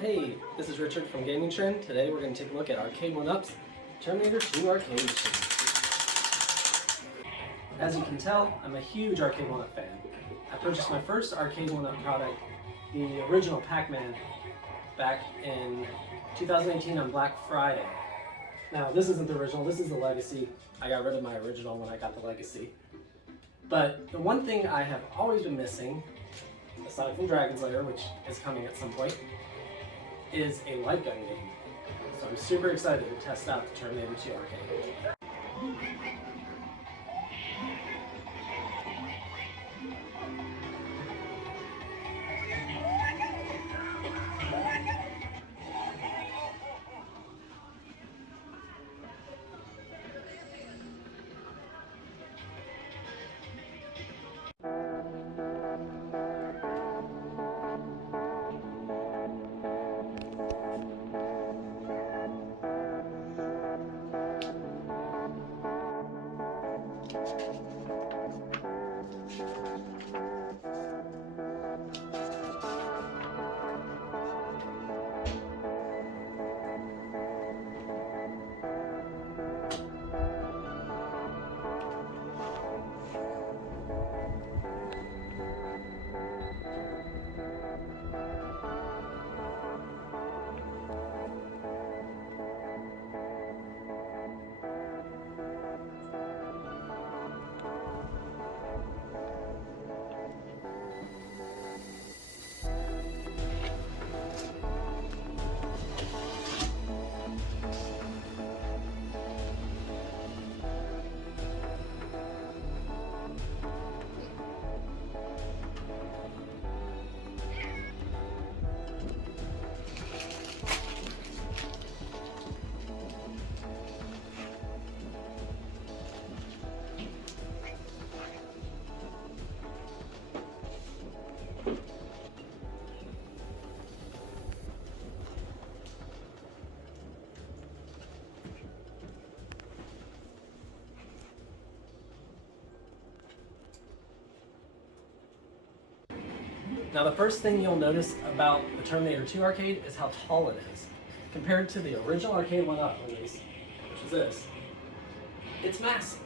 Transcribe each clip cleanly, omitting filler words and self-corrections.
Hey, this is Richard from Gaming Trend. Today we're going to take a look at Arcade1Up's Terminator 2 arcade machine. As you can tell, I'm a huge Arcade1Up fan. I purchased my first Arcade1Up product, the original Pac-Man, back in 2018 on Black Friday. Now, this isn't the original, this is the Legacy. I got rid of my original when I got the Legacy. But the one thing I have always been missing, aside from Dragon's Lair, which is coming at some point, is a light gun game. So I'm super excited to test out the Terminator 2 arcade. Now the first thing you'll notice about the Terminator 2 arcade is how tall it is. Compared to the original Arcade1Up release, which is this, it's massive.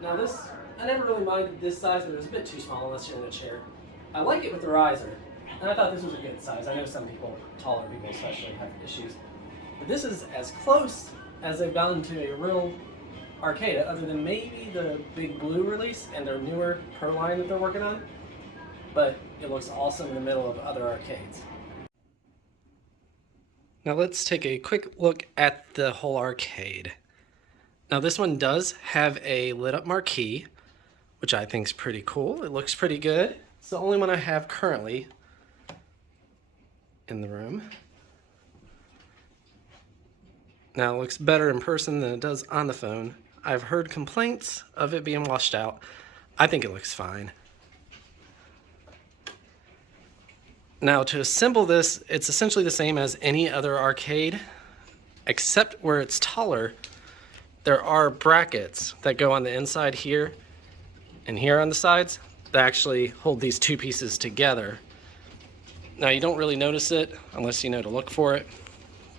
Now this, I never really minded this size, but it was a bit too small unless you're in a chair. I like it with the riser, and I thought this was a good size. I know some people, taller people especially, have issues. But this is as close as they've gotten to a real arcade, other than maybe the Big Blue release and their newer Pro line that they're working on. But it looks awesome in the middle of other arcades. Now let's take a quick look at the whole arcade. Now this one does have a lit up marquee, which I think is pretty cool. It looks pretty good. It's the only one I have currently in the room. Now it looks better in person than it does on the phone. I've heard complaints of it being washed out. I think it looks fine. Now to assemble this, it's essentially the same as any other arcade, except where it's taller, there are brackets that go on the inside here and here on the sides that actually hold these two pieces together. Now you don't really notice it unless you know to look for it,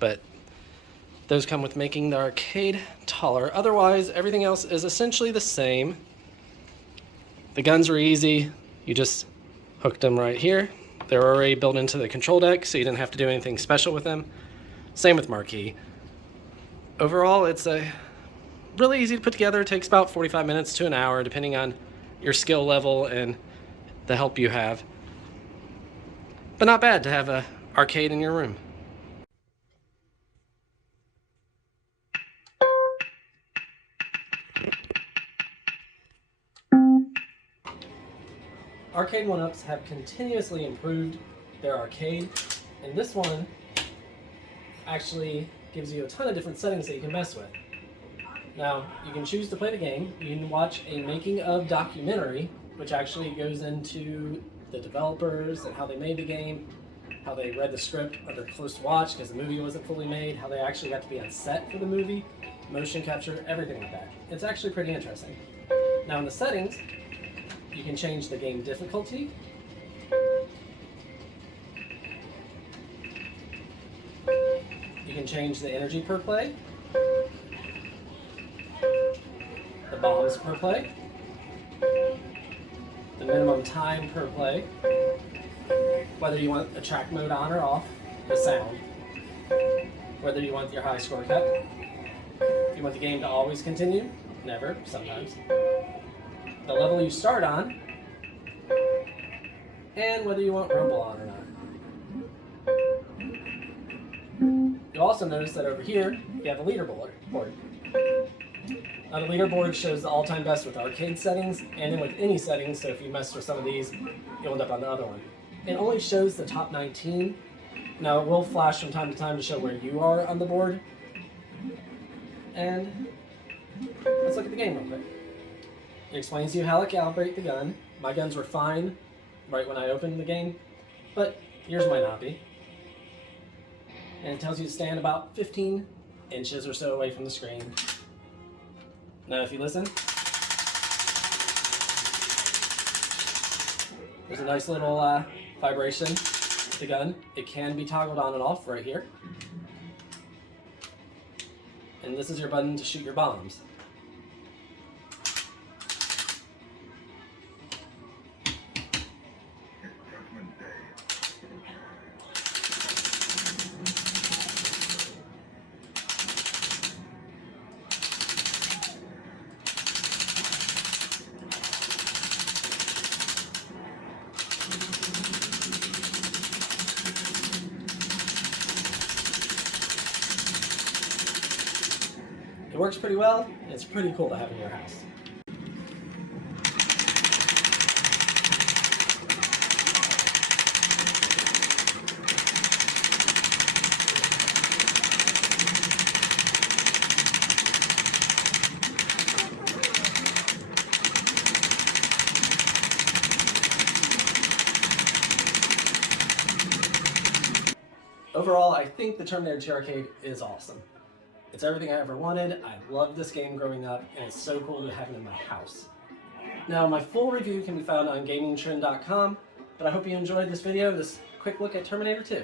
but those come with making the arcade taller. Otherwise, everything else is essentially the same. The guns were easy. You just hooked them right here. They're already built into the control deck, so you didn't have to do anything special with them. Same with marquee. Overall, it's really easy to put together. It takes about 45 minutes to an hour, depending on your skill level and the help you have. But not bad to have an arcade in your room. Arcade1Up's have continuously improved their arcade, and this one actually gives you a ton of different settings that you can mess with. Now, you can choose to play the game. You can watch a making of documentary, which actually goes into the developers and how they made the game, how they read the script under close watch because the movie wasn't fully made, how they actually got to be on set for the movie, motion capture, everything like that. It's actually pretty interesting. Now in the settings, you can change the game difficulty. You can change the energy per play, the bombs per play, the minimum time per play, whether you want the track mode on or off, the sound, whether you want your high score cut, if you want the game to always continue, never, sometimes, the level you start on, and whether you want rumble on or not. You'll also notice that over here, you have a leaderboard. Now the leaderboard shows the all-time best with arcade settings, and then with any settings, so if you mess with some of these, you'll end up on the other one. It only shows the top 19. Now it will flash from time to time to show where you are on the board. And let's look at the game real quick. It explains to you how to calibrate the gun. My guns were fine right when I opened the game, but yours might not be. And it tells you to stand about 15 inches or so away from the screen. Now if you listen, there's a nice little vibration with the gun. It can be toggled on and off right here. And this is your button to shoot your bombs. It works pretty well, and it's pretty cool to have in your house. Overall, I think the Terminator 2 Arcade is awesome. It's everything I ever wanted. I loved this game growing up, and it's so cool to have it in my house. Now, my full review can be found on gamingtrend.com, but I hope you enjoyed this video, this quick look at Terminator 2.